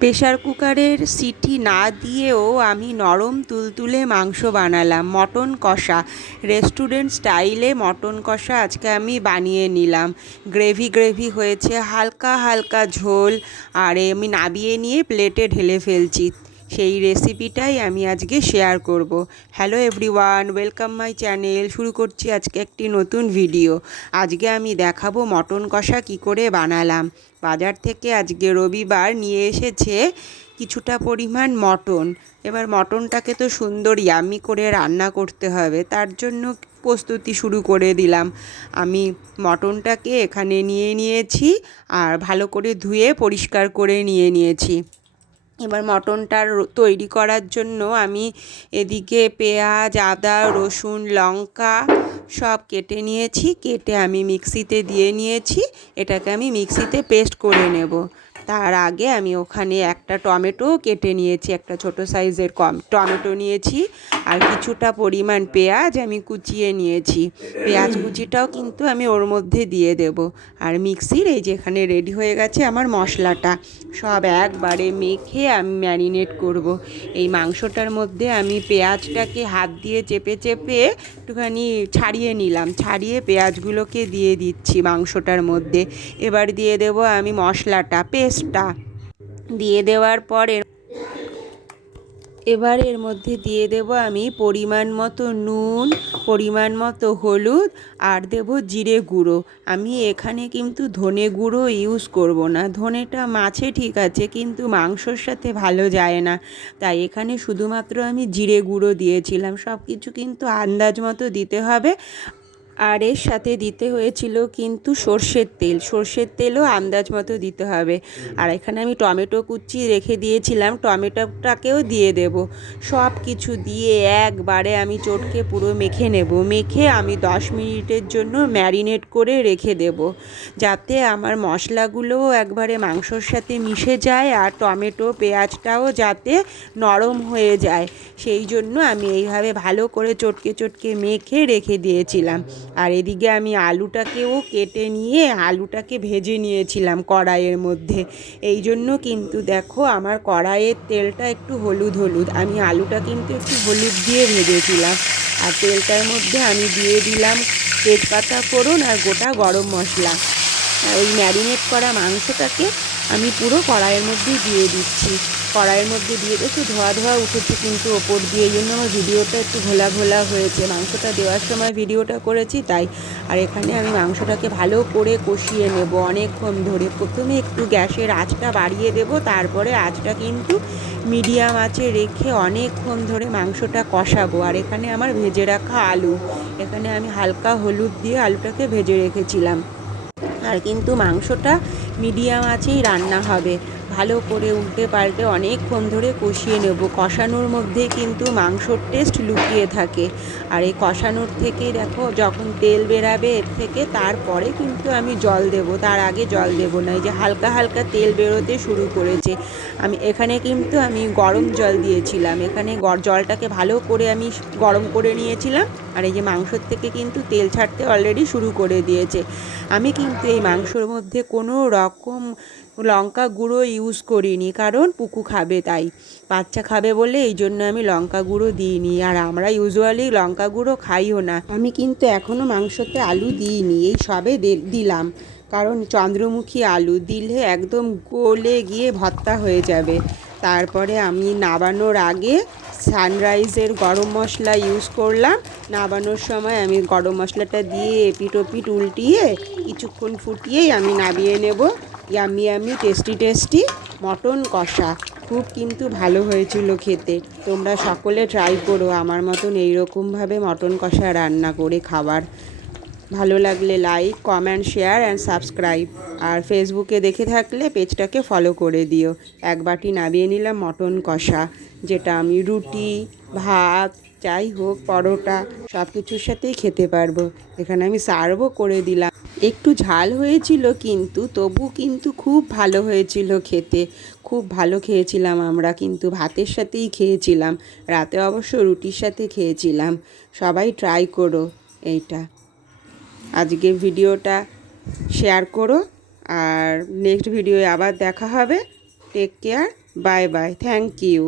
Pressure কুকারের city না দিয়েও আমি নরম তুলতুলে মাংস বানালাম, মটন কষা। রেস্টুরেন্ট স্টাইলে মটন কষা আজকে আমি বানিয়ে নিলাম। গ্রেভি গ্রেভি হয়েছে, হালকা হালকা ঝোল, আর আমি নাবিয়ে নিয়ে প্লেটে ঢেলে ফেলছি। সেই রেসিপিটাই আমি আজকে শেয়ার করব। Hello everyone, welcome my channel. শুরু করছি আজকে একটি নতুন ভিডিও। আজকে আমি দেখাবো মটন কষা কি করে বানালাম। বাজার থেকে আজকে রবিবার নিয়ে এসেছে কিছুটা পরিমাণ মটন। এবার মটনটাকে তো সুন্দর ইয়ামি করে রান্না করতে হবে, তার জন্য প্রস্তুতি শুরু করে দিলাম। আমি মটনটাকে এখানে নিয়ে নিয়েছি আর ভালো করে ধুয়ে পরিষ্কার করে নিয়ে নিয়েছি। এবার মটনটার তৈরি করার জন্য আমি এদিকে পেঁয়াজ, আদা, রসুন, লঙ্কা সব কেটে নিয়েছি কেটে আমি মিক্সিতে দিয়ে নিয়েছি এটাকে আমি মিক্সিতে পেস্ট করে নেব। তার আগে আমি ওখানে একটা টমেটো কেটে নিয়েছি, একটা ছোট সাইজের কম টমেটো নিয়েছি আর কিছুটা পরিমাণ পেঁয়াজ আমি কুচিয়ে নিয়েছি। পেঁয়াজ কুচিটাও কিন্তু আমি ওর মধ্যে দিয়ে দেব। আর মিক্সির এই যেখানে রেডি হয়ে গেছে আমার মশলাটা, সব একবারে মেখে আমি ম্যারিনেট করব। এই মাংসটার মধ্যে আমি পেঁয়াজটাকে হাত দিয়ে চেপে চেপে একটুখানি ছাড়িয়ে নিলাম, ছাড়িয়ে পেঁয়াজগুলোকে দিয়ে দিচ্ছি মাংসটার মধ্যে। এবার দিয়ে দেব আমি মশলাটা পেস্টটা দিয়ে দেওয়ার পরে এবার এর মধ্যে দিয়ে দেব আমি পরিমাণ মতো নুন, পরিমাণ মতো হলুদ আর দেব জিরে গুঁড়ো। আমি এখানে কিন্তু ধনে গুঁড়ো ইউজ করব না। ধনেটা মাছে ঠিক আছে, কিন্তু মাংসর সাথে ভালো যায় না। তাই এখানে শুধুমাত্র আমি জিরে গুঁড়ো দিয়েছিলাম। সব কিছু কিন্তু আন্দাজ মতো দিতে হবে। আর এর সাথে দিতে হয়েছিল কিন্তু সর্ষের তেল। সর্ষের তেলও আন্দাজ মতো দিতে হবে। আর এখানে আমি টমেটো কুচি রেখে দিয়েছিলাম। টমেটোটাকেও দিয়ে দেব। সব কিছু দিয়ে একবারে আমি চটকে পুরো মেখে নেব। মেখে আমি দশ মিনিটের জন্য ম্যারিনেট করে রেখে দেব। যাতে আমার মশলাগুলোও একবারে মাংসর সাথে মিশে যায় আর টমেটো, পেঁয়াজটাও যাতে নরম হয়ে যায়। সেই জন্য আমি এইভাবে ভালো করে চটকে চটকে মেখে রেখে দিয়েছিলাম। আর এদিকে আমি আলুটাকেও কেটে নিয়ে আলুটাকে ভেজে নিয়েছিলাম কড়াইয়ের মধ্যে। এই জন্য কিন্তু দেখো আমার কড়াইয়ের তেলটা একটু হলুদ হলুদ। আমি আলুটা কিন্তু একটু হলুদ দিয়ে ভেজেছিলাম। আর তেলটার মধ্যে আমি দিয়ে দিলাম তেজপাতা, ফোড়ন আর গোটা গরম মশলা। ওই ম্যারিনেট করা মাংসটাকে আমি পুরো কড়াইয়ের মধ্যেই দিয়ে দিচ্ছি। কড়াইয়ের মধ্যে দিয়ে একটু ধোয়া ধোয়া উঠেছে, কিন্তু ওপর দিয়ে এই জন্য আমার ভিডিওটা একটু ঘোলা ঘোলা হয়েছে। মাংসটা দেওয়ার সময় ভিডিওটা করেছি তাই। আর এখানে আমি মাংসটাকে ভালো করে কষিয়ে নেব অনেকক্ষণ ধরে। প্রথমে একটু গ্যাসের আঁচটা বাড়িয়ে দেব, তারপরে আঁচটা কিন্তু মিডিয়াম আঁচে রেখে অনেকক্ষণ ধরে মাংসটা কষাবো। আর এখানে আমার ভেজে রাখা আলু, এখানে আমি হালকা হলুদ দিয়ে আলুটাকে ভেজে রেখেছিলাম। আর কিন্তু মাংসটা মিডিয়াম আঁচেই রান্না হবে। ভালো করে উল্টে পাল্টে অনেকক্ষণ ধরে কষিয়ে নেব। কষানোর মধ্যে কিন্তু মাংসর টেস্ট লুকিয়ে থাকে। আর এই কষানোর থেকে দেখো, যখন তেল বেরাবে এর থেকে, তারপরে কিন্তু আমি জল দেব। তার আগে জল দেব না। এই যে হালকা হালকা তেল বেরোতে শুরু করেছে। আমি এখানে কিন্তু আমি গরম জল দিয়েছিলাম। এখানে জলটাকে ভালো করে আমি গরম করে নিয়েছিলাম। আর এই যে মাংসর থেকে কিন্তু তেল ছাড়তে অলরেডি শুরু করে দিয়েছে। আমি কিন্তু এই মাংসর মধ্যে কোনো রকম লঙ্কা গুঁড়ো ইউজ করিনি, কারণ পুকু খাবে তাই। বাচ্চা খাবে বলে এই জন্য আমি লঙ্কা গুঁড়ো দিইনি, আর আমরা ইউজুয়ালি লঙ্কা গুঁড়ো খাইও না। আমি কিন্তু এখনও মাংসতে আলু দিইনি, এই সবে দিলাম। কারণ চন্দ্রমুখী আলু দিলে একদম গলে গিয়ে ভর্তা হয়ে যাবে। তারপরে আমি নাবানোর আগে সানরাইজের গরম মশলা ইউজ করলাম। নাবানোর সময় আমি গরম মশলাটা দিয়ে এপিটোপিট উল্টিয়ে কিছুক্ষণ ফুটিয়েই আমি নাবিয়ে নেব। ইয়ামি আমি টেস্টি টেস্টি মটন কষা। খুব কিন্তু ভালো হয়েছিল খেতে। তোমরা সকলে ট্রাই করো। আমার মতন এইরকমভাবে মটন কষা রান্না করে খাবার ভালো লাগলে like comment share and subscribe আর ফেসবুকে দেখে থাকলে পেজটাকে ফলো করে দিও। এক বাটি নাবিয়ে নিলাম মটন কষা, যেটা আমি রুটি, ভাত, যাই হোক, পরোটা সব কিছুর সাথেই খেতে পারব। এখানে আমি সার্ভও করে দিলাম। একটু ঝাল হয়েছিল কিন্তু, তবু কিন্তু খুব ভালো হয়েছিল খেতে। খুব ভালো খেয়েছিলাম আমরা, কিন্তু ভাতের সাথেই খেয়েছিলাম। রাতে অবশ্য রুটির সাথে খেয়েছিলাম। সবাই ট্রাই করো এইটা। আজকে ভিডিওটা শেয়ার করো আর নেক্সট ভিডিওয়ে আবার দেখা হবে। Take care bye bye thank you